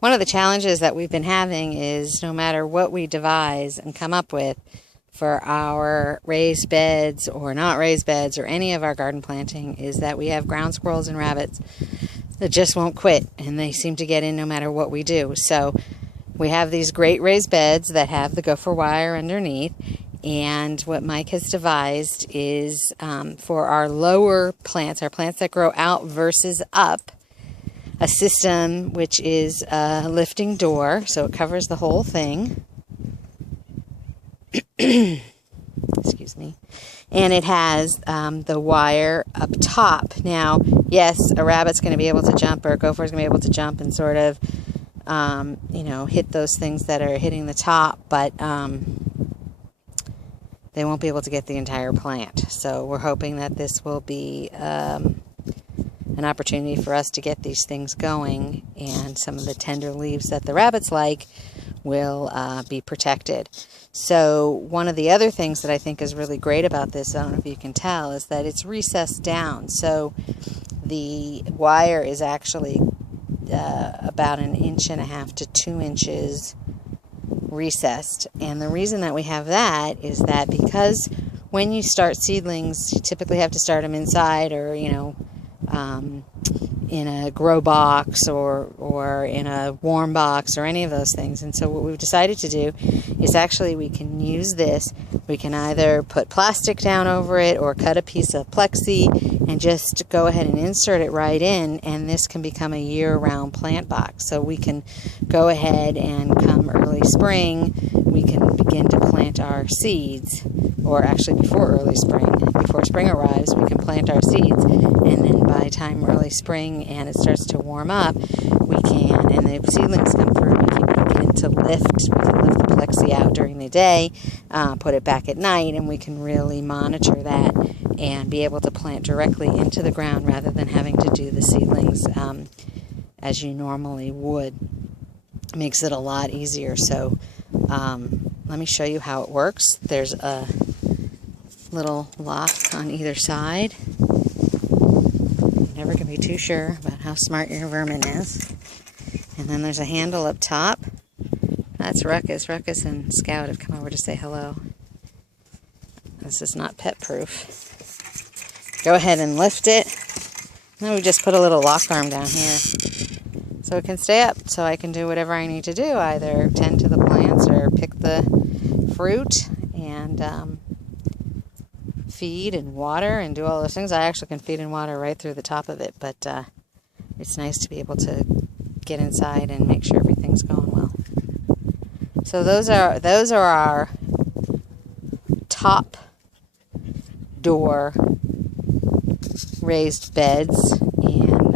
one of the challenges that we've been having is no matter what we devise and come up with for our raised beds or not raised beds or any of our garden planting is that we have ground squirrels and rabbits that just won't quit, and they seem to get in no matter what we do. So we have these great raised beds that have the gopher wire underneath, and what Mike has devised is for our lower plants, our plants that grow out versus up, a system which is a lifting door, so it covers the whole thing. Excuse me. And it has the wire up top. Now, yes, a rabbit's going to be able to jump, or a gopher is going to be able to jump and sort of, hit those things that are hitting the top, but they won't be able to get the entire plant. So we're hoping that this will be an opportunity for us to get these things going, and some of the tender leaves that the rabbits like will be protected. So one of the other things that I think is really great about this, I don't know if you can tell, is that it's recessed down. So the wire is actually about 1.5 to 2 inches recessed. And the reason that we have that is that because when you start seedlings, you typically have to start them inside, or in a grow box or in a warm box or any of those things. And so what we've decided to do is actually we can use this. We can either put plastic down over it or cut a piece of plexi and just go ahead and insert it right in, and this can become a year-round plant box. So we can go ahead and come early spring, we can begin to plant our seeds, or actually before spring arrives, we can plant our seeds, and then by the time early spring and it starts to warm up, we can, and the seedlings come through, we can begin to lift. We can lift the plexi out during the day, put it back at night, and we can really monitor that and be able to plant directly into the ground rather than having to do the seedlings as you normally would. It makes it a lot easier. So let me show you how it works. There's a little lock on either side. Never can be too sure about how smart your vermin is. And then there's a handle up top. That's Ruckus. Ruckus and Scout have come over to say hello. This is not pet proof. Go ahead and lift it. And then we just put a little lock arm down here so it can stay up, so I can do whatever I need to do, either tend to the plants or pick the fruit and feed and water and do all those things. I actually can feed and water right through the top of it, but it's nice to be able to get inside and make sure everything's going well. So those are our top door raised beds, and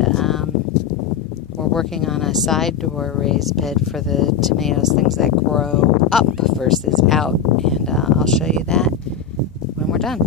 we're working on a side door raised bed for the tomatoes, things that grow up versus out, and I'll show you that when we're done.